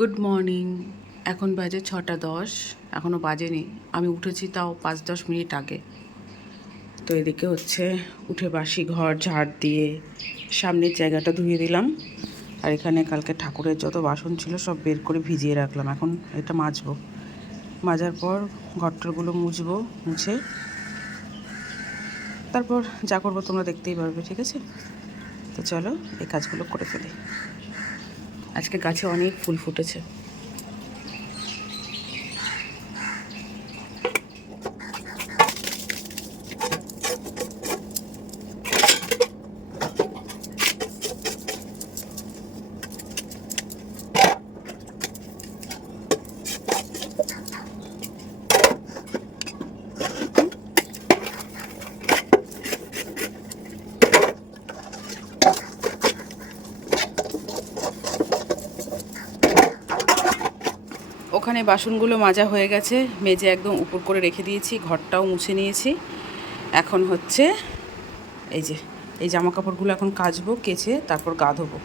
Good morning এখন বাজে ছটা দশ। এখনও বাজেনি। আমি উঠেছি তাও পাঁচ দশ মিনিট আগে। তো এদিকে হচ্ছে উঠে বাসি ঘর, ঝাড় দিয়ে সামনের জায়গাটা ধুয়ে দিলাম। আর এখানে কালকে ঠাকুরের যত বাসন ছিল সব বের করে ভিজিয়ে রাখলাম। এখন এটা মাজবো। মাজার পর ঘরটরগুলো মুছবো মুছে। তারপর যা করব তোমরা দেখতেই পারবে, ঠিক আছে? তো চলো, এই কাজগুলো করে ফেলি। আজকে গাছে অনেক ফুল ফুটেছে। ওখানে বাসনগুলো মাজা হয়ে গেছে। মেজে একদম উপর করে রেখে দিয়েছি, ঘরটাও মুছে নিয়েছি। এখন হচ্ছে এই যে, এই জামা কাপড়গুলো এখন কাচবো, কেচে তারপর গা ধোবো।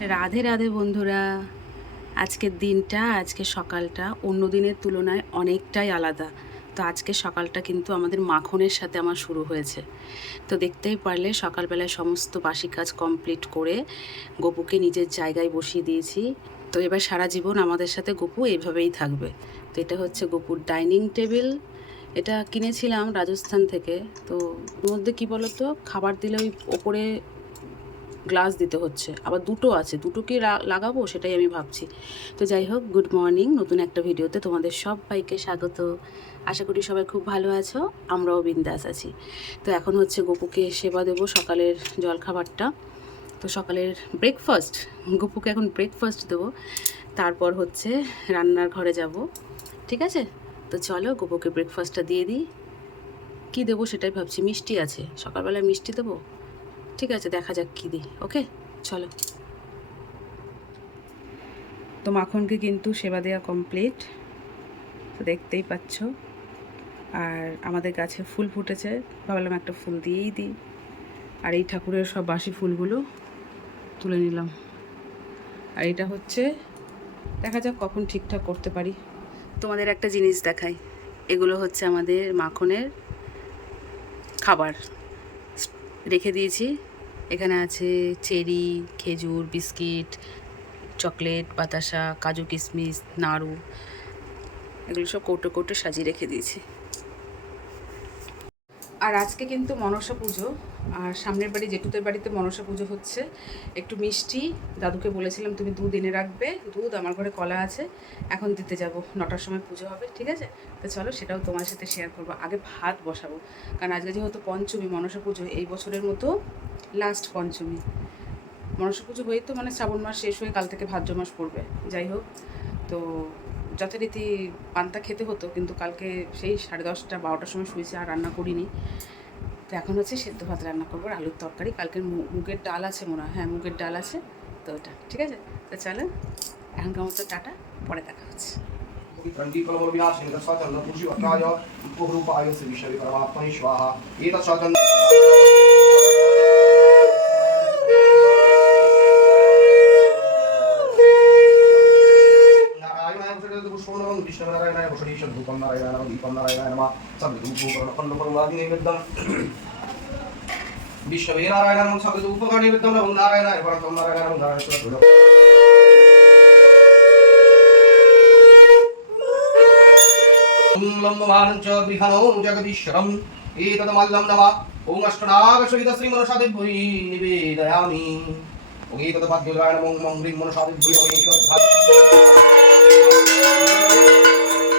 রাধে রাধে বন্ধুরা। আজকের দিনটা, আজকে সকালটা অন্য দিনের তুলনায় অনেকটাই আলাদা। তো আজকে সকালটা কিন্তু আমাদের মাখনের সাথে আমার শুরু হয়েছে। তো দেখতেই পারলে সকালবেলায় সমস্ত বাসি কাজ কমপ্লিট করে গপুকে নিজের জায়গায় বসিয়ে দিয়েছি। তো এবার সারা জীবন আমাদের সাথে গপু এইভাবেই থাকবে। তো এটা হচ্ছে গপুর ডাইনিং টেবিল। এটা কিনেছিলাম রাজস্থান থেকে। তো মধ্যে কী বলতো? খাবার দিলে ওই ওপরে গ্লাস দিতে হচ্ছে। আবার দুটো আছে দুটো কি রা- লাগাবো সেটাই আমি ভাবছি। তো যাই হোক গুড মর্নিং নতুন একটা ভিডিওতে তোমাদের সবাইকে স্বাগত। আশা করি সবাই খুব ভালো আছো, আমরাও বিন্দাস আছি। তো এখন হচ্ছে গপুকে সেবা দেবো সকালের জলখাবারটা। তো সকালের ব্রেকফাস্ট গপুকে এখন ব্রেকফাস্ট দেবো। তারপর হচ্ছে রান্নার ঘরে যাব, ঠিক আছে? তো চলো গপুকে ব্রেকফাস্টটা দিয়ে দিই। কী দেবো সেটাই ভাবছি, মিষ্টি আছে। সকালবেলা মিষ্টি দেবো? ঠিক আছে, দেখা যাক কী দিই, ওকে? চলো। তো মাখনকে কিন্তু সেবা দেওয়া কমপ্লিট তো দেখতেই পাচ্ছ। আর আমাদের গাছে ফুল ফুটেছে, ভাবলাম একটা ফুল দিয়েই দিই। আর এই ঠাকুরের সব বাসি ফুলগুলো তুলে নিলাম। আর এটা হচ্ছে, দেখা যাক কখন ঠিকঠাক করতে পারি। তোমাদের একটা জিনিস দেখাই, এগুলো হচ্ছে আমাদের মাখনের খাবার। রেখে দিয়েছি। এখানে আছে চেরি, খেজুর, বিস্কিট, চকলেট, বাতাসা, কাজু কিশমিশ নাড়ু, এগুলো সব কৌটো কৌটো সাজিয়ে রেখে দিয়েছি। আর আজকে কিন্তু মনসা পুজো। আর সামনের বাড়ি জেঠুদের বাড়িতে মনসা পুজো হচ্ছে। একটু মিষ্টি। দাদুকে বলেছিলাম, তুমি দুধ এনে রাখবে। দুধ, আমার ঘরে কলা আছে। এখন দিতে যাব। নটার সময় পুজো হবে, ঠিক আছে? তো চলো, সেটাও তোমার সাথে শেয়ার করব। আগে ভাত বসাবো। কারণ আজকে যেহেতু পঞ্চমী, মনসা পুজো, এই বছরের মতো লাস্ট পঞ্চমী। মনসা পুজো হয়েই তো মানে শ্রাবণ মাস শেষ হয়ে কাল থেকে ভাদ্র মাস পড়বে। যাই হোক, তো যথারীতি পান্তা খেতে হতো, কিন্তু কালকে সেই সাড়ে দশটা, বারোটার সময় শুয়েছি আর রান্না করিনি। তো এখন হচ্ছে সেদ্ধ ভাত রান্না করবো আর আলুর তরকারি কালকের মু- মুগের ডাল আছে মনে হয় হ্যাঁ মুগের ডাল আছে তো ওটা ঠিক আছে তো চলো এখনকার মতো টাটা পরে দেখা হচ্ছে पवित्रङ्गीकलमविनाशिनि तत्स्वातन्त्रपुरुषिवक्राय उपरूपाय श्रीविष्णवे परमात्मने स्वाहा एतत् नारायणाय நாராயணாய புஷடீஷன் ரூபம் நாராயணா நம தீபம் நாராயணா நம சந்திரூபூபரணப்பன்னுபர்வாதிநிமித்தம் விஷ்ணவே நாராயணா நம சந்திரூபகணிமித்தம் நம நாராயணாய பரத்தம் நாராயணா நம நாராயண லம்பமானம் ச பிஹனோ ஜெகதீஸ்வரம் ஏததமல்லம் நம ஓம் அஷ்டநாகசுகித ஸ்ரீ மனுஷாதிபுரி நிவேதயாமி ஓம் ஏததபாத்யுராயணம்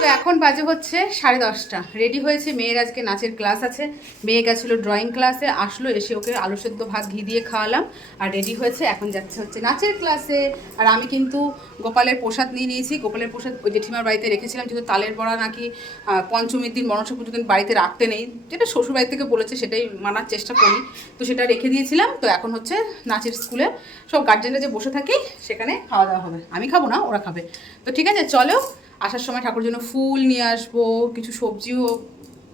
তো এখন বাজে হচ্ছে সাড়ে দশটা। রেডি হয়েছে, মেয়ের আজকে নাচের ক্লাস আছে। মেয়ে গেছিল ড্রয়িং ক্লাসে আসলো, এসে ওকে আলু সেদ্ধ ভাত ঘি দিয়ে খাওয়ালাম। আর রেডি হয়েছে, এখন যাচ্ছে হচ্ছে নাচের ক্লাসে আর আমি কিন্তু গোপালের প্রসাদ নিয়ে নিয়েছি। গোপালের প্রসাদ ওই জেঠিমার বাড়িতে রেখেছিলাম, যেহেতু তালের বড়া নাকি পঞ্চমীর দিন মনসা পুজো দিন বাড়িতে রাখতে নেই। যেটা শ্বশুর বাড়ি থেকে বলেছে, সেটাই মানার চেষ্টা করি। তো সেটা রেখে দিয়েছিলাম। তো এখন হচ্ছে নাচের স্কুলে সব গার্জেনরা যে বসে থাকি, সেখানে খাওয়া দাওয়া হবে। আমি খাব না, ওরা খাবে। তো ঠিক আছে, চলো। আসার সময় ঠাকুর জন্য ফুল নিয়ে আসব, কিছু সবজিও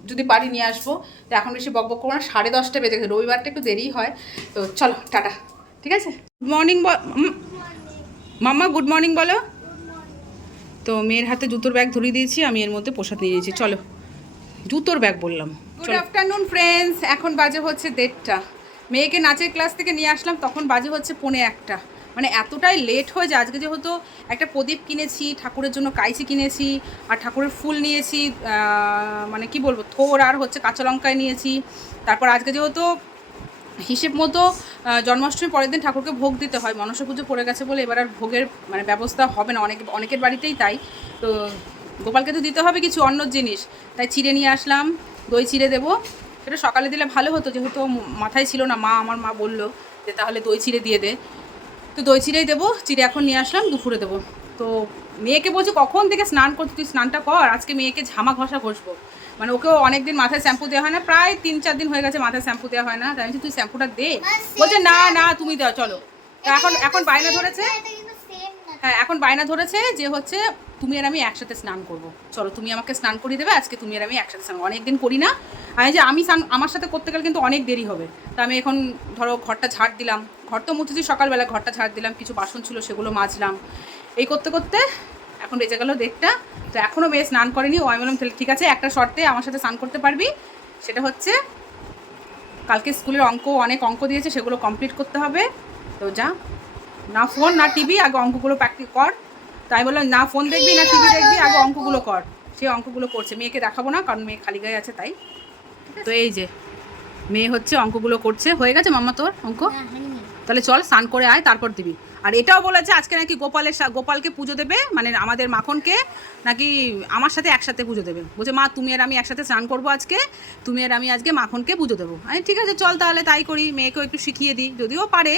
যদি পারি নিয়ে আসব, তো এখন বেশি বক বক করব না, সাড়ে দশটা বেজে গেছে, রবিবারটা একটু দেরি হয়, তো চলো, টাটা, ঠিক আছে? Good morning mamma good morning বলো। তো মেয়ের হাতে জুতোর ব্যাগ ধরিয়ে দিয়েছি, আমি এর মধ্যে প্রসাদ নিয়ে নিয়েছি, চলো। জুতোর ব্যাগ বললাম গুড আফটারনুন ফ্রেন্ডস এখন বাজে হচ্ছে দেড়টা। মেয়েকে নাচের ক্লাস থেকে নিয়ে আসলাম, তখন বাজে হচ্ছে পৌনে একটা। মানে এতটাই লেট হয়ে যায়। আজকে যেহেতু একটা প্রদীপ কিনেছি ঠাকুরের জন্য কাইচি কিনেছি আর ঠাকুরের ফুল নিয়েছি মানে কি বলব থোর আর হচ্ছে কাঁচা লঙ্কায় নিয়েছি। তারপর আজকে যেহেতু হিসেব মতো আহ, জন্মাষ্টমীর পরের দিন ঠাকুরকে ভোগ দিতে হয়। মনসা পুজো পড়ে গেছে বলে এবার আর ভোগের মানে ব্যবস্থা হবে না। অনেক অনেকের বাড়িতেই তাই। তো গোপালকে তো দিতে হবে কিছু অন্য জিনিস। তাই চিড়ে নিয়ে আসলাম দই চিড়ে দেবো। সেটা সকালে দিলে ভালো হতো যেহেতু মাথায় ছিল না মা আমার মা বলল যে তাহলে দই চিড়ে দিয়ে দে। তো দই চিড়েই দেবো, চিড়ে এখন নিয়ে আসলাম, দুপুরে দেবো। তো মেয়েকে বলছে, কখন থেকে স্নান করছি তুই স্নানটা কর, আজকে মেয়েকে ঝামা ঘষা ঘষবো। মানে ওকেও অনেকদিন মাথায় শ্যাম্পু দেওয়া হয় না, প্রায় তিন চার দিন হয়ে গেছে মাথায় শ্যাম্পু দেওয়া হয় না। তাই তুই শ্যাম্পুটা দে। বলছে, না না, তুমি দাও, চলো। তা এখন এখন বায়না ধরেছে। হ্যাঁ এখন বায়না ধরেছে যে হচ্ছে তুমি আর আমি একসাথে স্নান করব। চলো, তুমি আমাকে স্নান করিয়ে দেবে, আজকে তুমি আর আমি একসাথে স্নান অনেক দিন করি না। আমি যে আমি স্নান, আমার সাথে করতে গেলে কিন্তু অনেক দেরি হবে। তা আমি এখন ধরো ঘরটা ঝাড় দিলাম। ঘর তো মুছেছি, সকালবেলা ঘরটা ঝাড় দিলাম, কিছু বাসন ছিল সেগুলো মাজলাম। এই করতে করতে এখন বেজে গেল দেড়টা। তো এখনও মেয়ে স্নান করেনি। ও আমি বললাম, তাহলে ঠিক আছে, একটা শর্তে আমার সাথে স্নান করতে পারবি। সেটা হচ্ছে কালকে স্কুলের অঙ্ক, অনেক অঙ্ক দিয়েছে, সেগুলো কমপ্লিট করতে হবে। তো যা। না ফোন, না টিভি, আগে অঙ্কগুলো প্র্যাকটিস কর। তাই বললাম, না ফোন দেখবি, না টিভি দেখবি, আগে অঙ্কগুলো কর। সে অঙ্কগুলো করছে। মেয়েকে দেখাবো না, কারণ মেয়ে খালি গায়ে আছে তাই। তো এই যে, মেয়ে হচ্ছে অঙ্কগুলো করছে। হয়ে গেছে মাম্মা তোর অঙ্ক? তাহলে চল স্নান করে আয়, তারপর দিবি। আর এটাও বলেছে আজকে নাকি গোপালের গোপালকে পুজো দেবে মানে আমাদের মাখনকে নাকি আমার সাথে একসাথে পুজো দেবে। বলছে, মা, তুমি আর আমি একসাথে স্নান করব আজকে, তুমি আর আমি আজকে মাখনকে পুজো দেবো। আমি, ঠিক আছে, চল তাহলে তাই করি, মেয়েকেও একটু শিখিয়ে দিই। যদিও পারে,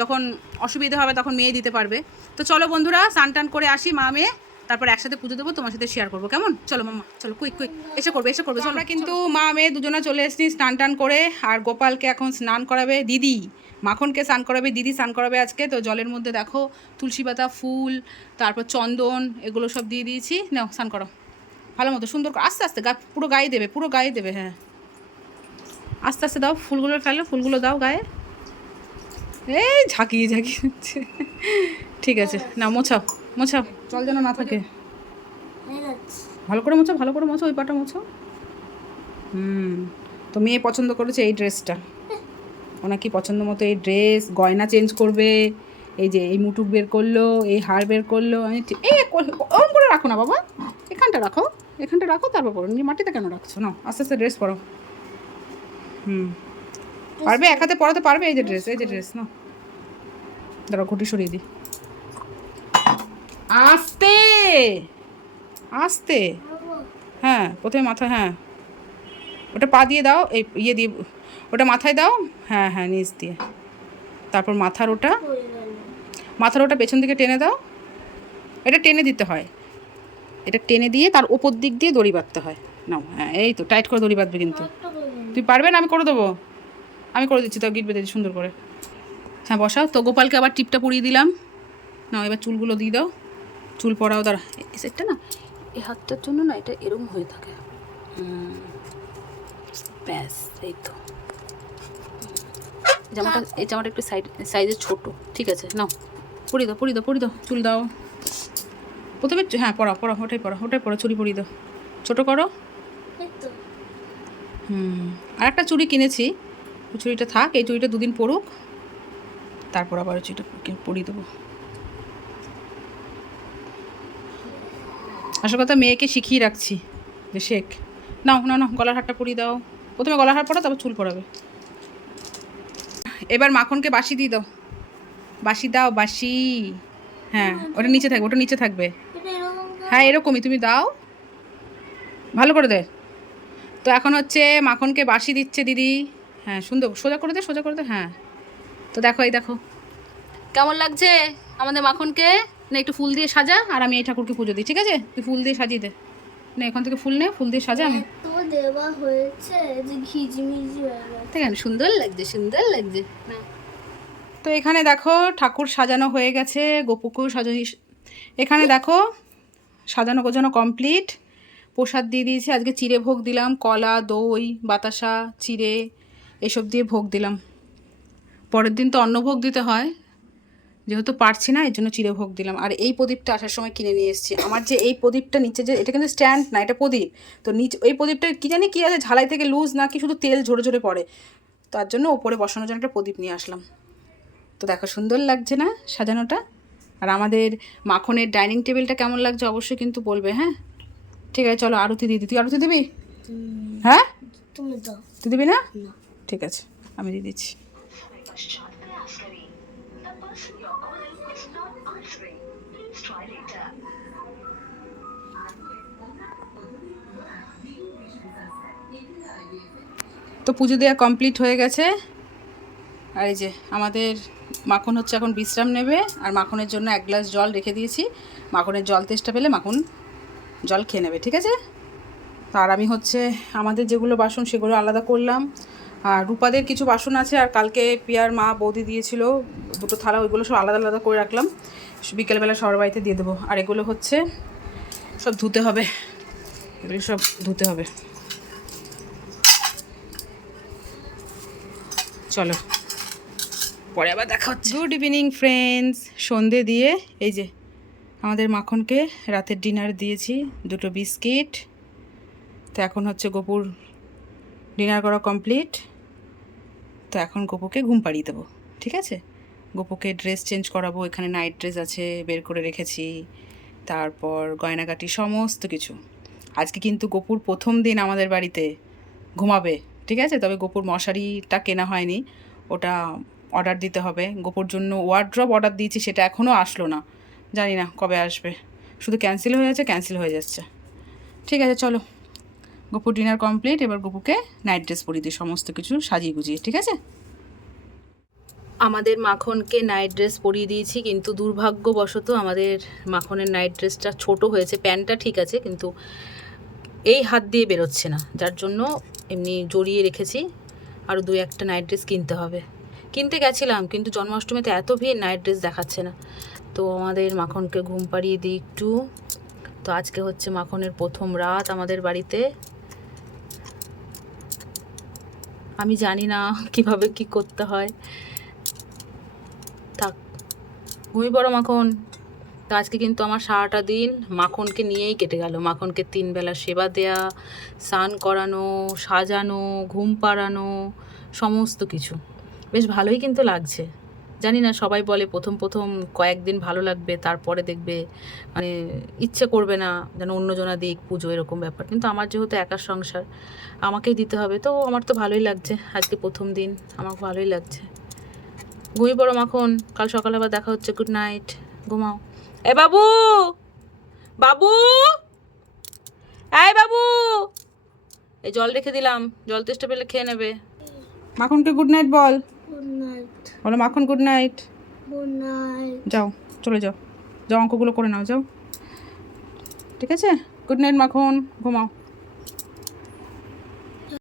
যখন অসুবিধা হবে তখন মেয়ে দিতে পারবে। তো চলো বন্ধুরা স্নান টান করে আসি মা মেয়ে তারপর একসাথে পুজো দেবো, তোমার সাথে শেয়ার করব। কেমন? চলো মাম্মা, চলো কুইক কুইক এসে করবে এসে করবে। আমরা কিন্তু মা, মেয়ে দুজনে চলে এসেছি স্নান টান করে, আর গোপালকে এখন স্নান করাবে দিদি। মাখনকে স্নান করাবে, দিদি স্নান করাবে আজকে। তো জলের মধ্যে দেখো, তুলসী পাতা, ফুল, তারপর চন্দন, এগুলো সব দিয়ে দিয়েছি। নাও, স্নান করো। ভালো মতো, সুন্দর আস্তে আস্তে, গা, পুরো গায়ে দেবে, পুরো গায়ে দেবে হ্যাঁ। আস্তে আস্তে দাও, ফুলগুলো ফেলো, ফুলগুলো দাও গায়ে। এই, ঝাঁকিয়ে ঝাঁকিয়ে ঠিক আছে না মোছাও। মোছাও। জল যেন না থাকে। ভালো করে মোছো ভালো করে মোছো ওই পাটা মোছো হুম, তো মেয়ে পছন্দ করেছে এই ড্রেসটা। ওনার কি পছন্দ মতো এই ড্রেস? গয়না চেঞ্জ করবে, এই যে এই মুটুক বের করল, এই হার বের করল, আমি এই ওরম করে রাখো না বাবা। এখানটা রাখো এখানটা রাখো, তারপর পরো। নিজে মাটিতে কেন রাখছো? না আস্তে আস্তে ড্রেস পরো হুম। পারবে? এক হাতে পরাতে পারবে? এই যে ড্রেস, এই যে ড্রেস না দাঁড়াও, ঘটি সরিয়ে দিই। আস্তে! আস্তে! হ্যাঁ প্রথমে মাথা হ্যাঁ। ওটা পা দিয়ে দাও, এই ইয়ে দিয়ে, ওটা মাথায় দাও। হ্যাঁ হ্যাঁ নিচ দিয়ে। তারপর মাথার ওটা মাথার ওটা পেছন দিকে টেনে দাও। এটা টেনে দিতে হয়। এটা টেনে দিয়ে তার ওপর দিক দিয়ে দড়ি বাঁধতে হয়। নাও হ্যাঁ এই তো, টাইট করে দড়ি বাঁধবে কিন্তু। তুই পারবে না, আমি করে দেবো। আমি করে দিচ্ছি, তাও গিট বেঁধে সুন্দর করে। হ্যাঁ বসাও। তো গোপালকে আবার টিপটা পরিয়ে দিলাম। না এবার চুলগুলো দিয়ে দাও। চুল পরাও দাঁড়া। এই সেটটা না? এই হাতটার জন্য না এটা এরম হয়ে থাকে। ব্যাস এই তো। জামাটা এই জামাটা একটু সাইড সাইজে ছোট ঠিক আছে নাও। পরি দাও পরি দাও পরি দাও চুল দাও। প্রথমে হ্যাঁ পড়া পড়া ওটাই পড়া ওটাই পড়া চুরি পরিয়ে দাও। ছোটো করো। হুম আর একটা চুড়ি কিনেছি। ওই চুড়িটা থাক এই চুড়িটা দুদিন পড়ুক তারপর আবার ওই চুড়িটা পরিয়ে দেবো। আসল কথা মেয়েকে শিখিয়ে রাখছি যে শেখ, নাও না না গলার হারটা পরিয়ে দাও। প্রথমে গলার হার পড়া তারপর চুল পরাবে। এবার মাখনকে বাসি দিয়ে দাও। বাসি দাও, বাসি। হ্যাঁ ওটা নিচে থাকবে, ওটা নিচে থাকবে। হ্যাঁ এরকমই, তুমি দাও। ভালো করে দে। তো এখন হচ্ছে মাখনকে বাসি দিচ্ছে দিদি। হ্যাঁ সুন্দর, সোজা করে দে, সোজা করে দে হ্যাঁ। তো দেখো, এই দেখো। কেমন লাগছে আমাদের মাখনকে? না একটু ফুল দিয়ে সাজা আর আমি এই ঠাকুরকে পুজো দিই ঠিক আছে? তুই ফুল দিয়ে সাজিয়ে দে। না এখান থেকে ফুল নে ফুল দিয়ে সাজা আমি। দেওয়া হয়েছে যে ঘিজমিজি হয়ে গেছে। সুন্দর লাগছে সুন্দর লাগছে। না তো এখানে দেখো ঠাকুর সাজানো হয়ে গেছে গোপুকেও সাজাই এখানে দেখো সাজানো গোজানো কমপ্লিট প্রসাদ দিয়ে দিয়েছি আজকে চিড়ে ভোগ দিলাম কলা দই বাতাসা চিড়ে এসব দিয়ে ভোগ দিলাম। পরের দিন তো অন্নভোগ দিতে হয় যেহেতু পারছি না এর জন্য চিড়ে ভোগ দিলাম। আর এই প্রদীপটা আসার সময় কিনে নিয়ে এসেছি। আমার যে এই প্রদীপটা নিচে যে এটা কিন্তু স্ট্যান্ড না এটা প্রদীপ। তো নিচ এই প্রদীপটা কী জানি কী আছে ঝালাই থেকে লুজ না কি শুধু তেল ঝরে ঝরে পড়ে। তার জন্য ওপরে বসানোর জন্য একটা প্রদীপ নিয়ে আসলাম। তো দেখো সুন্দর লাগছে না সাজানোটা? আর আমাদের মাখনের ডাইনিং টেবিলটা কেমন লাগছে অবশ্যই কিন্তু বলবে হ্যাঁ? ঠিক আছে চলো আরতি দিদি তুই আরতি দিবি? হ্যাঁ? দাও। তুই দিবি না? না। ঠিক আছে আমি দিয়ে দিচ্ছি। তো পুজো দেওয়া কমপ্লিট হয়ে গেছে। আর এই যে আমাদের মাখন হচ্ছে এখন বিশ্রাম নেবে, আর মাখনের জন্য এক গ্লাস জল রেখে দিয়েছি। মাখনের জল তেষ্টা পেলে মাখন জল খেয়ে নেবে, ঠিক আছে? আর আমি হচ্ছে আমাদের যেগুলো বাসন সেগুলো আলাদা করলাম। আর রূপাদের কিছু বাসন আছে, আর কালকে পিয়ার মা বৌদি দিয়েছিল, দুটো থালা, ওইগুলো সব আলাদা আলাদা করে রাখলাম। বিকেলবেলা সবার বাড়িতে দিয়ে দেবো। আর এগুলো হচ্ছে সব ধুতে হবে। এগুলো সব ধুতে হবে। চলো। পরে আবার দেখা হচ্ছে। গুড ইভিনিং ফ্রেন্ডস সন্ধে দিয়ে এই যে আমাদের মাখনকে রাতের ডিনার দিয়েছি, দুটো বিস্কিট। তো এখন হচ্ছে গোপুর ডিনার করা কমপ্লিট তো এখন গোপুকে ঘুম পাড়িয়ে দেবো, ঠিক আছে? গোপুকে ড্রেস চেঞ্জ করাবো, এখানে নাইট ড্রেস আছে, বের করে রেখেছি। তারপর গয়নাগাটি, সমস্ত কিছু। আজকে কিন্তু গোপুর প্রথম দিন আমাদের বাড়িতে ঘুমাবে। ঠিক আছে? তবে গোপুর মশারিটা কেনা হয়নি। ওটা অর্ডার দিতে হবে। গোপুর জন্য ওয়ার্ড্রপ অর্ডার দিয়েছি, সেটা এখনও আসলো না। জানি না কবে আসবে। শুধু ক্যান্সেল হয়ে যাচ্ছে ক্যান্সেল হয়ে যাচ্ছে। ঠিক আছে, চলো। গোপুর ডিনার কমপ্লিট এবার গোপুকে নাইট ড্রেস পরিয়ে দিই, সমস্ত কিছু সাজিয়ে গুজিয়ে, ঠিক আছে? আমাদের মাখনকে নাইট ড্রেস পরিয়ে দিয়েছি, কিন্তু দুর্ভাগ্যবশত আমাদের মাখনের নাইট ড্রেসটা ছোট হয়েছে, প্যান্টটা ঠিক আছে, কিন্তু এই হাত দিয়ে বেরোচ্ছে না। যার জন্য এমনি জড়িয়ে রেখেছি। আরও দু একটা নাইট ড্রেস কিনতে হবে। কিনতে গেছিলাম, কিন্তু জন্মাষ্টমীতে এত ভিড় নাইট ড্রেস দেখাচ্ছে না। তো আমাদের মাখনকে ঘুম পাড়িয়ে দিই একটু। তো আজকে হচ্ছে মাখনের প্রথম রাত আমাদের বাড়িতে। আমি জানি না কীভাবে কি করতে হয়। থাক, ঘুমিয়ে পড়ো মাখন। তো আজকে কিন্তু আমার সারাটা দিন মাখনকে নিয়েই কেটে গেল। মাখনকে তিন বেলা সেবা দেয়া, স্নান করানো, সাজানো, ঘুম পাড়ানো, সমস্ত কিছু। বেশ ভালোই কিন্তু লাগছে। জানি না, সবাই বলে প্রথম প্রথম কয়েকদিন ভালো লাগবে, তারপরে দেখবে মানে ইচ্ছে করবে না যেন অন্যজনা দিক, পুজো এরকম ব্যাপার। কিন্তু আমার যেহেতু একার সংসার, আমাকেই দিতে হবে। তো আমার তো ভালোই লাগছে আজকে প্রথম দিন, আমার ভালোই লাগছে। ঘুমিয়ে পড়ো মাখন, কাল সকালে আবার দেখা হচ্ছে গুড নাইট ঘুমাও। এ বাবু বাবু এই বাবু। এই জল রেখে দিলাম জল তেষ্টা পেলে খেয়ে নেবে। মাখনকে গুড নাইট বল। গুড নাইট বলো Makhan good night good night যাও চলে যাও। যাও অঙ্কগুলো করে নাও যাও। ঠিক আছে? গুড নাইট মাখন। ঘুমাও।